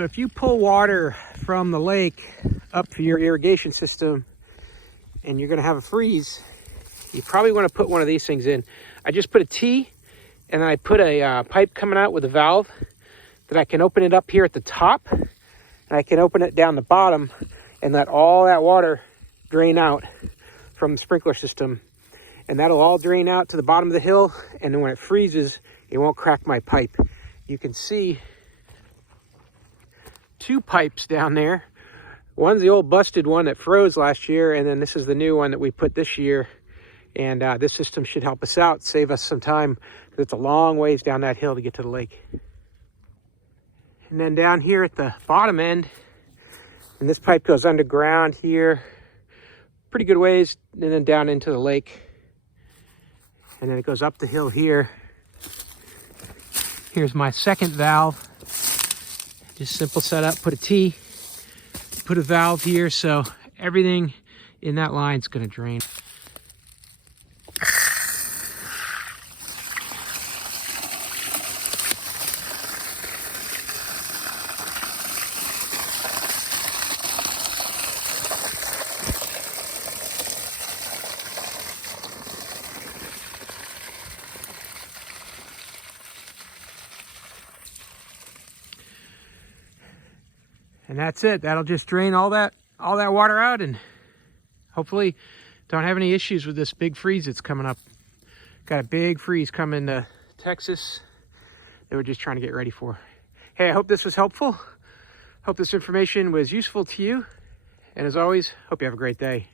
So if you pull water from the lake up to your irrigation system and you're going to have a freeze, you probably want to put one of these things in. I just put a T, and I put a pipe coming out with a valve that I can open it up here at the top, and I can open it down the bottom and let all that water drain out from the sprinkler system. And that'll all drain out to the bottom of the hill, and then when it freezes, it won't crack my pipe. You can see 2 pipes down there. One's the old busted one that froze last year, and then this is the new one that we put this year. And this system should help us out, save us some time, because it's a long ways down that hill to get to the lake. And then down here at the bottom end, and this pipe goes underground here, pretty good ways, and then down into the lake. And then it goes up the hill here. Here's my second valve. Just simple setup, put a T, put a valve here, so everything in that line is going to drain. And that's it. That'll just drain all that water out, and hopefully don't have any issues with this big freeze that's coming up. Got a big freeze coming to Texas that we're just trying to get ready for. Hey, I hope this was helpful. Hope this information was useful to you. And as always, hope you have a great day.